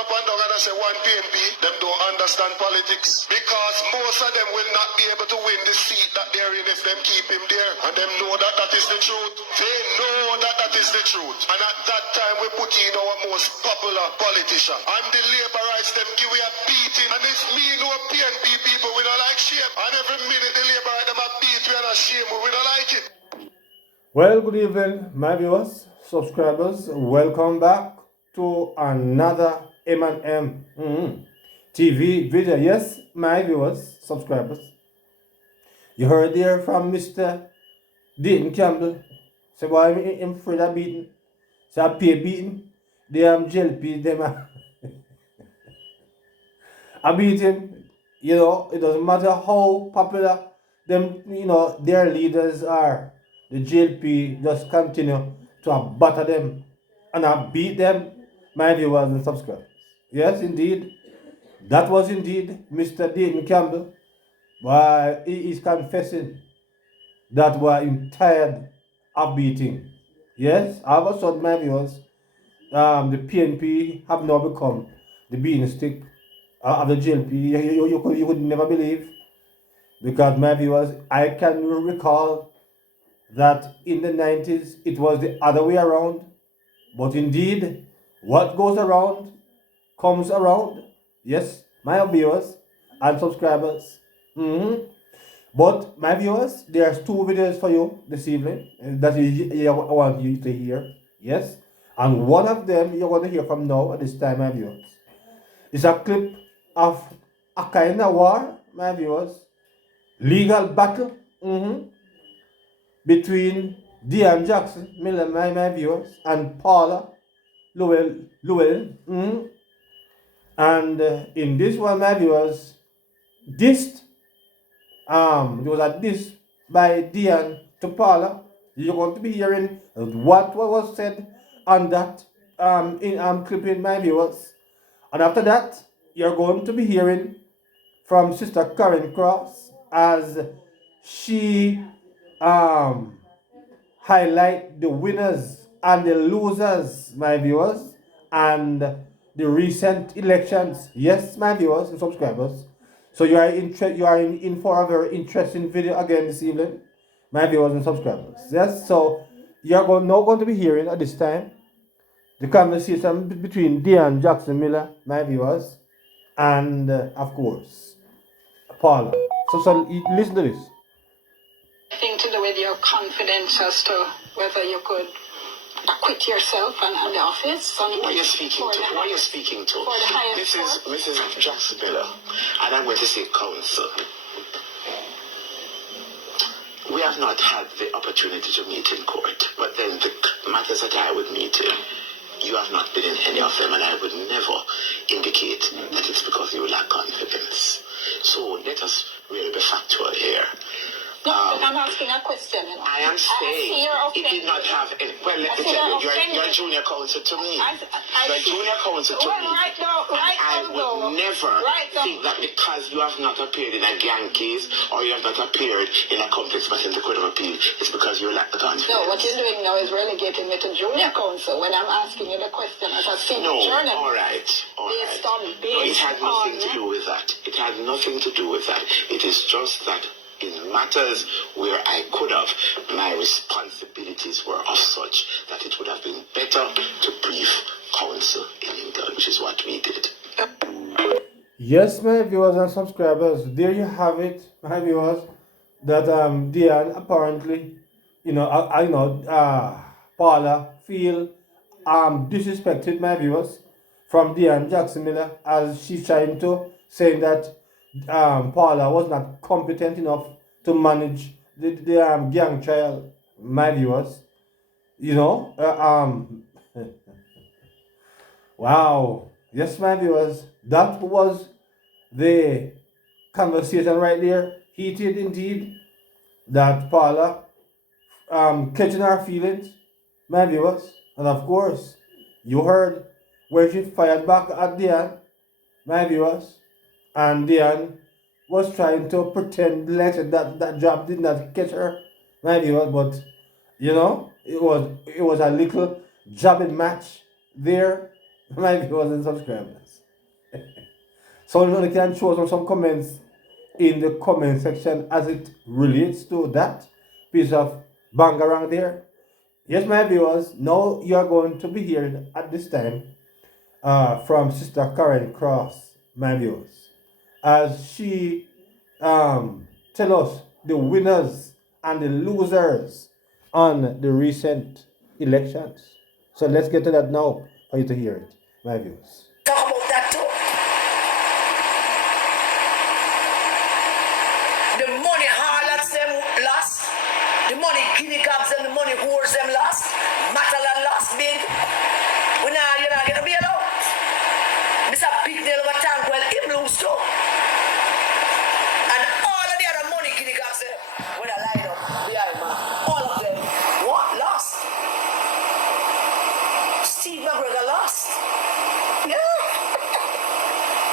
up and down and I say one PNP, them don't understand politics. Because most of them will not be able to win the seat that they're in if them keep him there. And them know that that is the truth. They know that that is the truth. And at that time we put in our most popular politician. And the labor rights them give we a beating. And it's me no PNP people we don't like shame. And every minute the labor right them a beat we and a shame we don't like it. Well, good evening, my viewers, subscribers. Welcome back to another M&M TV video. Yes, my viewers, subscribers. You heard there from Mr. Dayton Campbell. So why I'm afraid of beating? So I pay beating. They JLP them. I beat him. You know, it doesn't matter how popular them, their leaders are. The JLP just continue to batter them and I beat them, my viewers and subscribers. Yes, indeed. That was indeed Mr. Dayton Campbell. Why he is confessing that we're tired of beating. Yes, all of a sudden, my viewers, the PNP have now become the beating stick of the JLP. You could never believe. Because, my viewers, I can recall that in the 90s it was the other way around. But indeed, what goes around comes around. Yes, my viewers and subscribers. But my viewers, there's two videos for you this evening that I want you to hear. Yes, and one of them you're going to hear from now at this time, my viewers. It's a clip of a kind of war, my viewers. Legal battle. Between Dian Jackson, my viewers, and Paula Llewellyn. And in this one, my viewers, dissed. It was a diss by Dian to Paula. You're going to be hearing what was said on that clipping, my viewers. And after that, you're going to be hearing from Sister Karen Cross as she highlight the winners and the losers, my viewers, and the recent elections. Yes, my viewers and subscribers. So you are in for a very interesting video again this evening, my viewers and subscribers. Yes, so you're now going to be hearing at this time the conversation between Dian Jackson Miller, my viewers, and of course Paula. So listen to this. To do with your confidence as to whether you could acquit yourself and the office. Who are you speaking to? Who are you speaking to? This is Mrs. Jackson Miller, and I'm going to say counsel. We have not had the opportunity to meet in court, but then the matters that I would meet in, you have not been in any of them, and I would never indicate that it's because you lack confidence. So let us really be factual here. No, I'm asking a question. I am saying it did not have any. Well, let me tell you, you're a junior counsel to me. You're a junior counsel to me. I would never think that because you have not appeared in a gang case or you have not appeared in a complex matter in the Court of Appeal, it's because you lack the confidence. No, what you're doing now is relegating me to junior counsel when I'm asking you the question as a senior journalist. All right. No, it had nothing to do with that. It had nothing to do with that. It is just that in matters where I could have, my responsibilities were of such that it would have been better to brief counsel in England, which is what we did. Yes, my viewers and subscribers, there you have it, my viewers, that Dian apparently, Paula feel disrespected, my viewers, from Dian Jackson Miller, as she's trying to say that Paula was not competent enough to manage the gang trial, my viewers. Wow. Yes, my viewers, that was the conversation right there. Heated indeed. That Paula catching her feelings, my viewers. And of course, you heard where she fired back at Dian, my viewers. And Dian was trying to pretend like that job did not catch her, my viewers, but it was a little jobbing match there, my viewers and subscribers. So you can show some comments in the comment section as it relates to that piece of bangarang there. Yes, my viewers, now you are going to be hearing at this time from Sister Karen Cross, my viewers, as she tell us the winners and the losers on the recent elections. So let's get to that now for you to hear it, my viewers. Talk about that too. The money harlots them lost. The money guinea gabs and the money whores them lost. Matalan lost big. You're not gonna be alone. Mr. Big Deal over tank, well, him lose too. And all of the other money guinea gabs them, when I line up behind man, all of them, what? Lost. Steve McGregor lost. Yeah.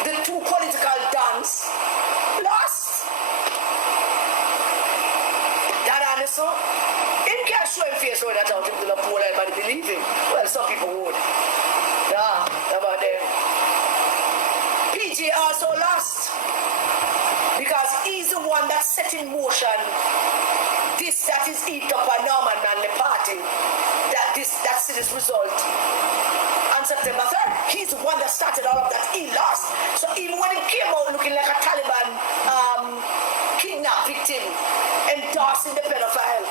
The two political dons lost. That honest, so him can't show him face where that out him to the poor everybody believe him. Well, some people would. Yeah, about them. PJ also lost because he's the one that set in motion this that is eat up a Norman and the party. That's this result. On September 3rd, he's the one that started all of that. He lost. So even when he came out looking like a Taliban kidnap victim, endorsing the pedophile,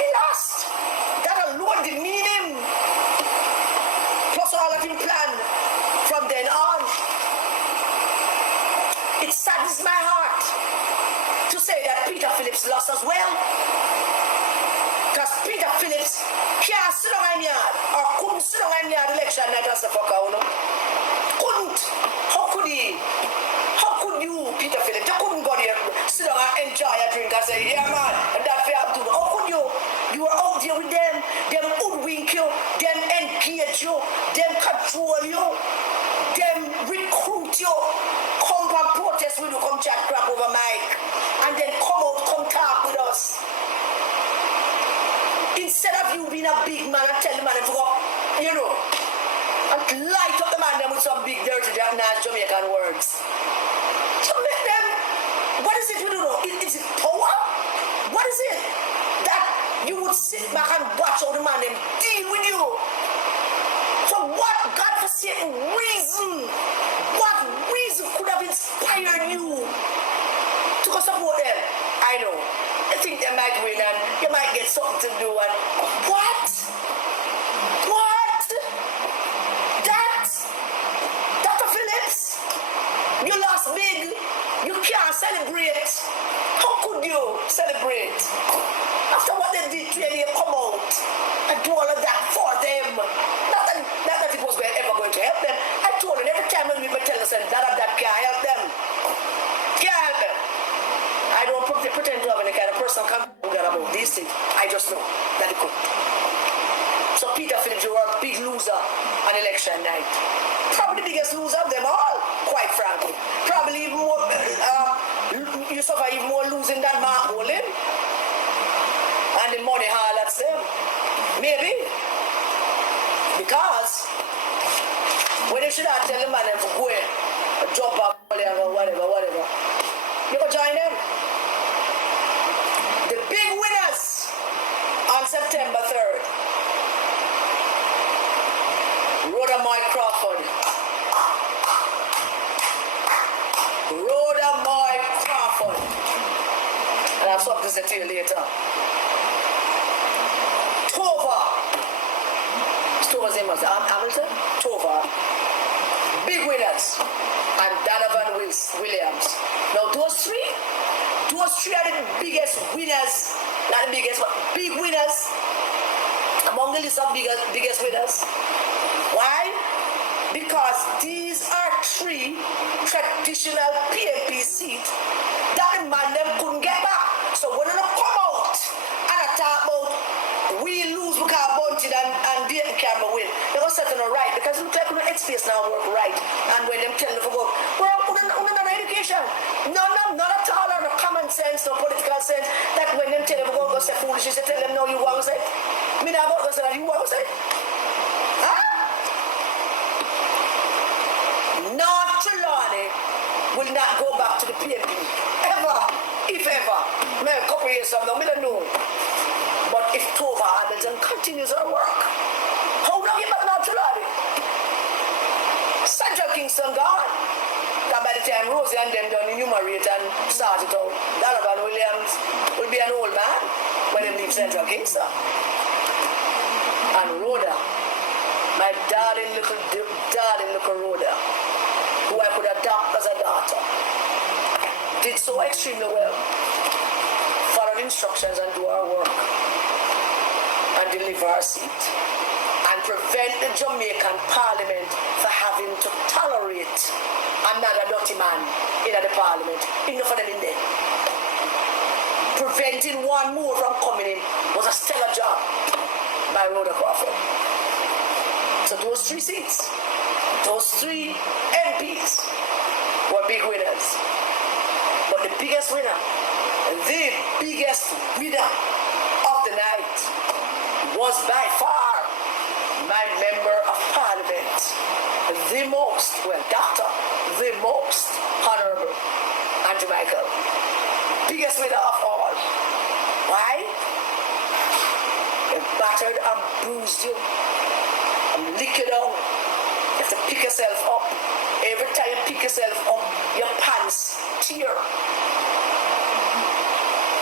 he lost. That alone demeaned him. Plus all of him planned from then on. It saddens my heart to say that Peter Phillips lost as well. Because Peter Phillips can't sit down in yard or couldn't sit down in yard election night as the fucker, you know? Couldn't. How could he? How could you, Peter Phillips? You couldn't go there, sit down and enjoy a drink and say, yeah man, and that's fair to do. How could you? You were out there with them hoodwink you, them engage you, them control you, them recruit you, come and protest with you, come chat crap over mic, and then come out, come talk with us. Instead of you being a big man and tell the man to go, you know, and light up the man them with some big dirty nice Jamaican words. So make them, what is it we do know? Is it power? What is it? That you would sit back and watch all the man them deal with you. For what godforsaken reason? What reason could have inspired you to go support them? I know. I think they might win and you might get something to do and what? What? That? Dr. Phillips? You lost big. You can't celebrate. How could you celebrate? After what they did to you, come out and do all of that for them. Not that it was ever going to help them. I told them every time when we tell us that can't help them. Can't help them. I don't pretend to have any kind of personal confidence about these things. I just know that it could. So Peter Phillips, you were a big loser on election night. Probably the biggest loser of them all, quite frankly. Probably even more, you suffer even more losing than Mark Olin. And the money harlots them. Maybe. Because when they should have tell the man to go and jump up, whatever. You go join them. The big winners on September 3rd. Rhoda Moy Crawford. Rhoda Moy Crawford. And I'll talk this to you later. Tova's name was Hamilton. Tova. Big winners. And Donovan Williams. Now those three are the biggest winners. Not the biggest, but big winners. Among the list of biggest winners. Why? Because these are three traditional PNP seats that the man them couldn't get back. So when they come out and talk about we lose because Bunting and Dayton can't win, they're going to set them right because it looks like the XPS now work right. And when them tell them to go, well, we're not education. Not at all, no common sense, no political sense. That when them tell them to go say foolishness, they tell them no, you want to say. Me not about to say that you want to say. Huh? will not go back to the PNP. Ever. If ever. Maybe a couple years from now, we don't know. But if Tova Hamilton continues her work, how long you back now to Lobby? Central Kingston gone. And by the time Rosie and them done enumerate and start it out, Donovan Williams will be an old man when they leave Central Kingston. And Rhoda, my darling little Rhoda, who I could adopt as a daughter, did so extremely well. Followed instructions and do our work and deliver our seat and prevent the Jamaican Parliament for having to tolerate another dirty man in the Parliament. Enough of them in there. Preventing one more from coming in was a stellar job by Rhoda Crawford. So those 3 seats, those 3 MPs were big winners. But the biggest winner of the night was by far my member of Parliament, the most honorable Andrew Michael. Biggest winner of all. Why? They battered and bruised you and lick you down. You have to pick yourself up. Every time you pick yourself up, your pants tear.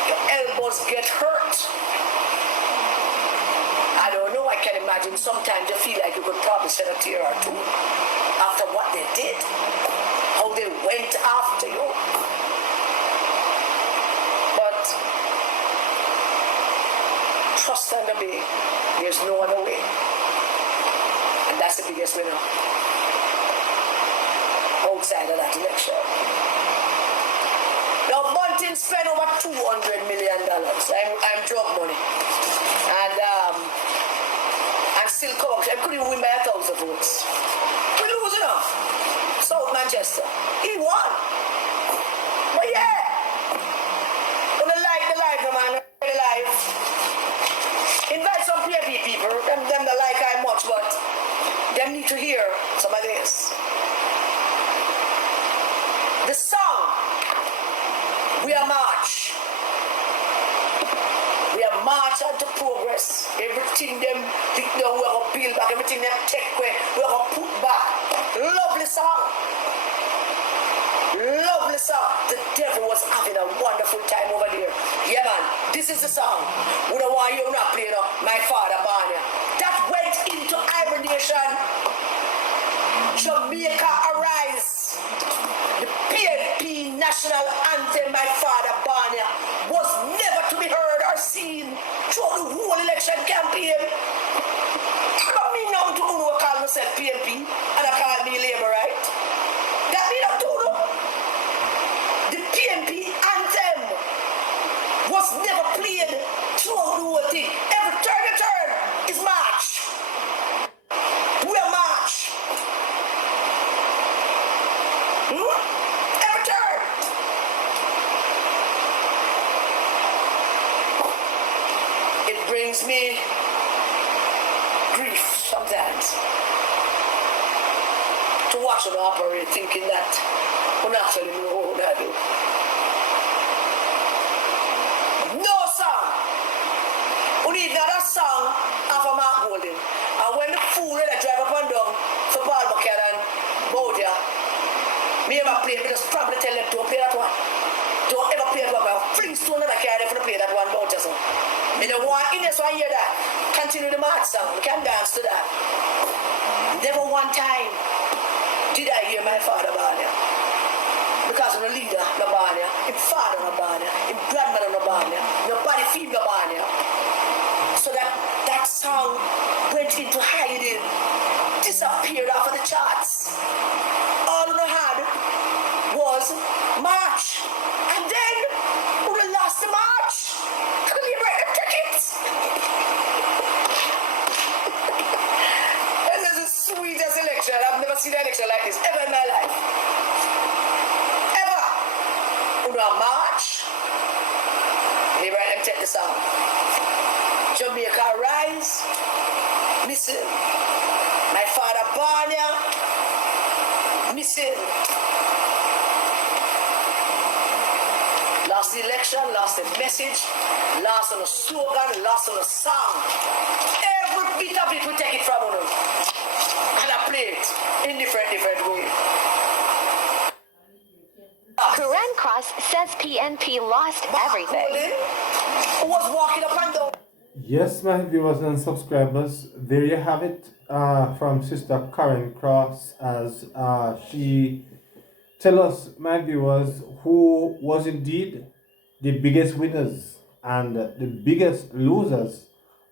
Your elbows get hurt. I don't know, I can imagine sometimes you feel like you could probably shed a tear or two after what they did, how they went after you. But trust and obey. There's no other way. And that's the biggest winner outside of that election. Now, Bunting spent over $200 million. I'm drug money. And still come up. I couldn't even win by 1,000 votes. We lose enough. South Manchester. He won. But yeah. Gonna like the life, man. The life. Invite some PNP people. Them don't like I much, but them need to hear some of this. The song, We Are March. We are march on to progress. Everything them pick down, we're going to build back. Everything them take away, we're going to put back. Lovely song. Lovely song. The devil was having a wonderful time over there. Yeah, man. This is the song. We don't want you not playing My Father Barney. That went into hibernation. Jamaica Arise. The PNP national anthem by Father Barney was never to be heard or seen throughout the whole election campaign. But me now to who call myself PNP and I call me Labour, right? That me not to know. The PNP anthem was never played throughout the whole thing. Every turn you turn is march. We are march. Every turn. It brings me grief sometimes to watch them operate thinking that we're not actually know what I do. No song. We need another song of a Mark Golden. And when the fool that drive up and down for Paul Buchanan and Boudia, me ever play, me just probably tell them don't play that one. Don't ever play that one. Flintstone that I carry for to play that one Boudia song. Me don't want in this one hear that. Continue the march song. We can dance to that. Never one time did I hear my father Barney. Because I'm the leader, no Barney. I'm father, no Barney. I'm grandmother, no Barney. Nobody feed no Barney. So that song went into hiding, disappeared off of the charts. All we had was March. And then we lost the March. Could you write the tickets? This is the sweetest election. I've never seen an election like this ever in my life. Ever. We March. You write and take the song. Jamaica Rise. Listen. My father Barney. Missing. action, lost in message, lost on a slogan, lost on a song. Every bit of it we take it from you. And I play it in different ways. Karen Cross says PNP lost everything. Who was walking up and down? Yes, my viewers and subscribers, there you have it from Sister Karen Cross, as she tell us, my viewers, who was indeed the biggest winners and the biggest losers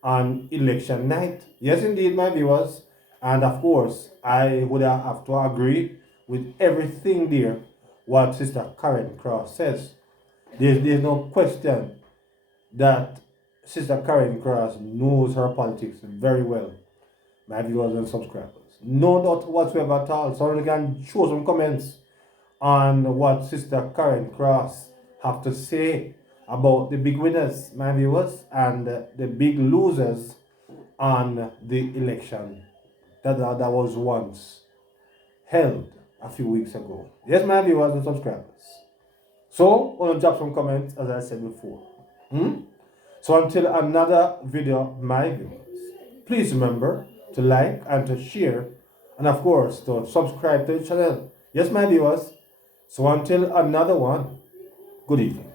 on election night. Yes, indeed, my viewers, and of course, I would have to agree with everything there what Sister Karen Cross says. There's no question that Sister Karen Cross knows her politics very well, my viewers and subscribers. No doubt whatsoever at all. So you can show some comments on what Sister Karen Cross have to say about the big winners, my viewers, and the big losers on the election that was once held a few weeks ago. Yes, my viewers and subscribers. So, I'm going to drop some comments, as I said before. So until another video, my viewers, please remember to like and to share, and of course to subscribe to the channel. Yes, my viewers. So until another one, good evening.